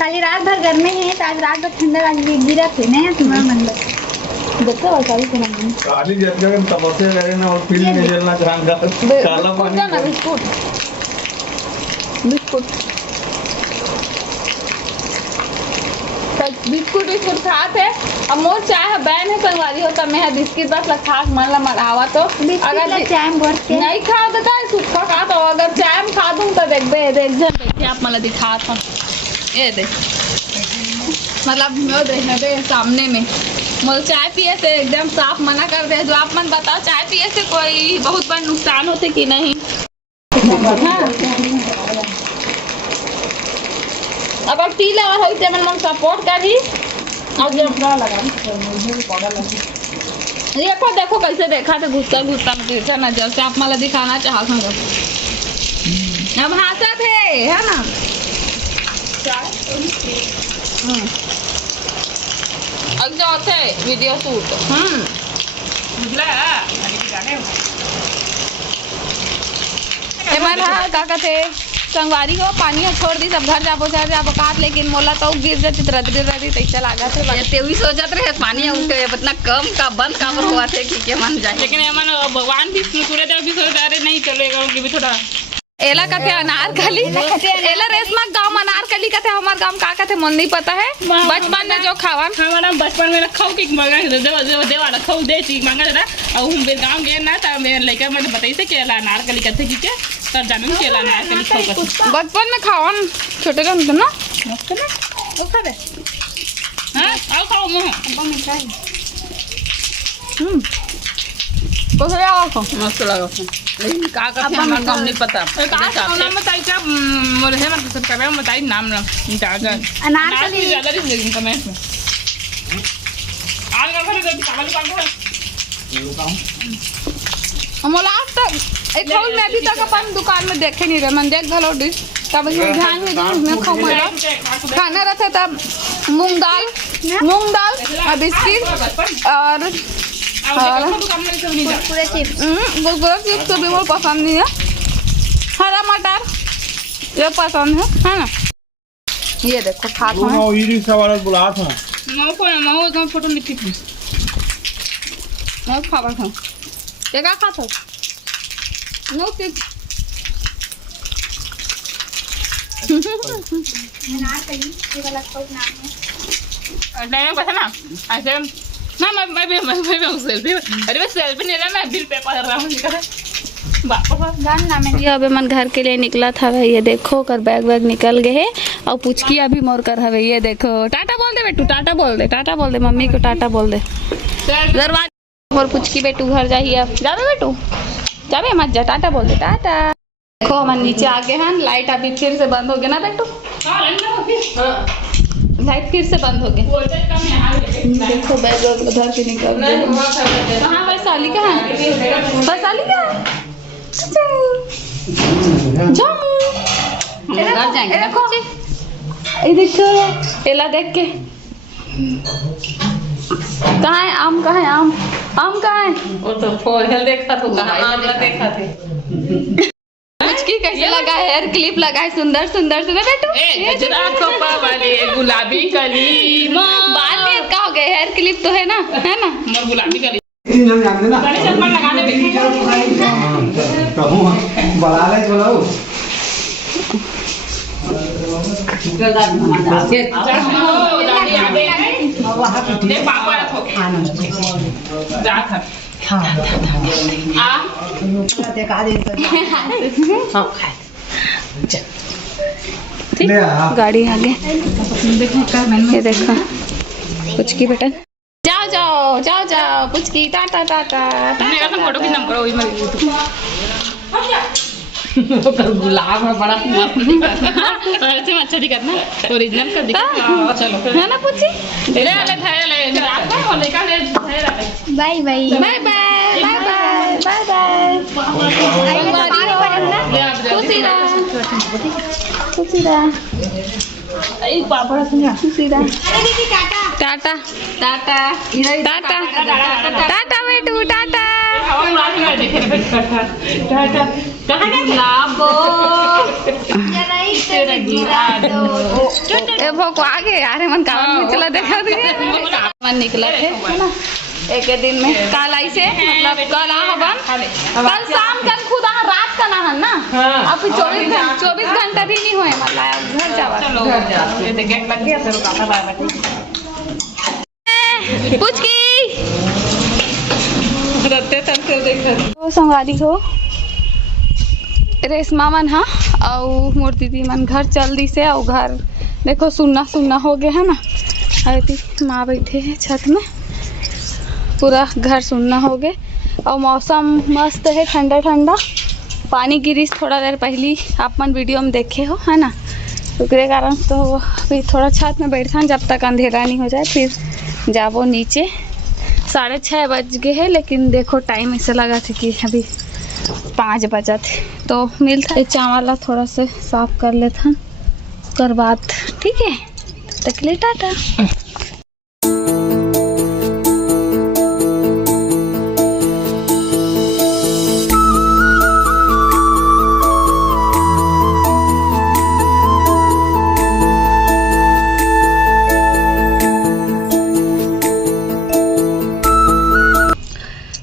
खाली रात भर गर्मी है तो आज रात भर ठंडा गिरा थे ना तुम्हारा मन देखो वैसाली को नहीं काली जगह में तपस्या करें ना और फील्ड में जलना चाहेंगा काला पानी ना बिस्कुट बिस्कुट बिस्कुट खाते अब मोर चाय बैन है संगवारी हो तो मैं बिस्किट बस लखा मन ला मढ़ावा तो अगर चाय बोल के नहीं खा तो काय सुखा खा तो अगर चाय में खा दूं तो देख देखिए आप मला दिखा था ये देख मतलब मैं देखने दे सामने में मुझे चाय पिए से एकदम साफ मना कर दे जो आप मन बताओ चाय पिए से कोई बहुत बड़ा नुकसान होते कि नहीं अब टी लगा हो ते मन सपोर्ट करी और जो अपना लगा मुझे भी पाउडर लगा ये को देखो कैसे देखा थे गुस्सा गुस्सा में देखा ना जैसे आप मला दिखाना चाहते हैं अब हंसा थे है ना अब जो थे वीडियो शूट का कहते संगवारी हो पानी छोड़ दी सब घर जाबो काट लेकिन मोला तो गिर जाती रदी तैसा लागा थे तेवी सोचत रहे पानी उठे इतना कम का बंद काबर हुआ थे कि के मन जाए लेकिन मन भगवान भी सूर्यदेव भी सोच रहे नहीं चलेगा उनकी भी थोड़ा एला कहते अनारकली एला रेशमा गांव अनारकली कहते हमार गांव का कहते मन नहीं पता है बचपन में जो खावन हमारा बचपन में खाऊ की मंगा देवा खाऊ दे ची मंगा जरा और हम बेर गांव गए ना त मेरे लइका मैंने बताई से केला अनारकली कहते की के तब जानन केला अनारकली खाऊ बचपन में खावन छोटे रन तो ना मस्त ना ओ खा दे हां आओ खाओ मुंह अब मैं खाई कैसे लगा मस्त लगा लेकिन का कहते हमार गांव नहीं पता नाम बताई क्या मोर है मत सब कर बताई नाम ना ज्यादा अनारकली ज्यादा रिस लेकिन कमेंट में आज का खरीद चावल का मोला आज तक एक खाऊ मैं अभी तक अपन दुकान में देखे नहीं रहे मन देख भलो डिश तब ध्यान में खाऊ मेरा खाना रहता तब मूंग दाल और बिस्किट और पूरे चिप्स तो भी बहुत पसंद नहीं है हरा मटर ये पसंद है ना ये देखो खा वो ई सवाल बुला था मैं को फोटो लिखी थी मैं खावा था ये का खाता नो के अनारकली ये वाला खाऊ नाम है नहीं पता ना ऐसे ना मैं भी सेल्फी अरे मैं सेल्फी नहीं रहा मैं बिल पे कर रहा हूँ गान नाम है अबे मन घर के लिए निकला था भाई ये देखो कर बैग वैग निकल गए और पुचकी अभी मोर कर हवे ये देखो टाटा बोल दे बेटू टाटा बोल दे मम्मी को टाटा बोल दे दरवाजा और पुचकी बेटू घर जाइए अब जावे बेटू जावे मत जा टाटा बोल दे टाटा देखो हम नीचे आ गए हैं लाइट अभी फिर से बंद हो गया ना बेटू लाइट फिर से बंद हो गई देखो बैग उधर के निकल गए कहाँ वैशाली कहाँ जाओ घर जाएंगे देखो ये देखो एला देख के कहाँ है आम कहाँ है आम कहाँ है वो तो फोन देखा तो आम देखा थे मुझकी कैसे लगा हेयर क्लिप लगा है सुंदर बेटू गुलाबी कली बाल में का हो गया हेयर क्लिप तो है ना गुलाबी कली गाड़ी आगे ये देखो पुचकी बेटा जाओ पुचकी टाटा फोटो खींचना करो गुलाब है बड़ा ऐसे अच्छा दिखता ना ओरिजिनल का दिखता चलो है ना पुची ले बाय बाय खुशी रहा एक पापड़ सुना टाटा बेटू टाटा गुलाबो जरा ही तेरे गिरा दो ए भोको आगे यार मन कावन निकला देखा दिए मन निकला थे है ना एक दिन में कल ऐसे मतलब कल हवन कल शाम कल खुद रात का नहन ना अब 24 घंटा भी नहीं हुए मतलब घर जावा चलो ये देख गेट लग गया तेरे का बाय पुचकी रत्ते तन से देख तो संवारी हो रेशमा मन हाँ और मोर दीदी मन घर चल दी से और घर देखो सुन्ना सुन्ना हो गया है ना अरे माँ बैठे हैं छत में पूरा घर सुनना हो गए और मौसम मस्त है ठंडा ठंडा पानी गिरी थोड़ा देर पहली आप मन वीडियो में देखे हो है ना उसके कारण तो अभी थोड़ा छत में बैठा जब तक अंधेरा नहीं हो जाए फिर जाबो नीचे 6:30 बज गए हैं लेकिन देखो टाइम ऐसे लगा था कि अभी 5 बजा थे तो मिलता चावल थोड़ा से साफ कर लेता उसके बाद ठीक है तब तक के लिए टाटा।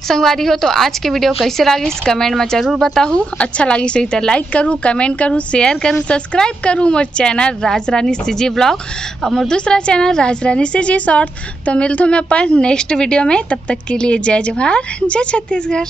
संगवारी हो तो आज के वीडियो कैसे लगी कमेंट में जरूर बताऊँ। अच्छा लगी सही तो लाइक करूँ, कमेंट करूँ, शेयर करूँ, सब्सक्राइब करूँ मोर चैनल राजरानी सीजी ब्लॉग और मोर दूसरा चैनल राजरानी सीजी शॉर्ट। तो मिलते हैं अपन नेक्स्ट वीडियो में, तब तक के लिए जय जवाहर जय छत्तीसगढ़।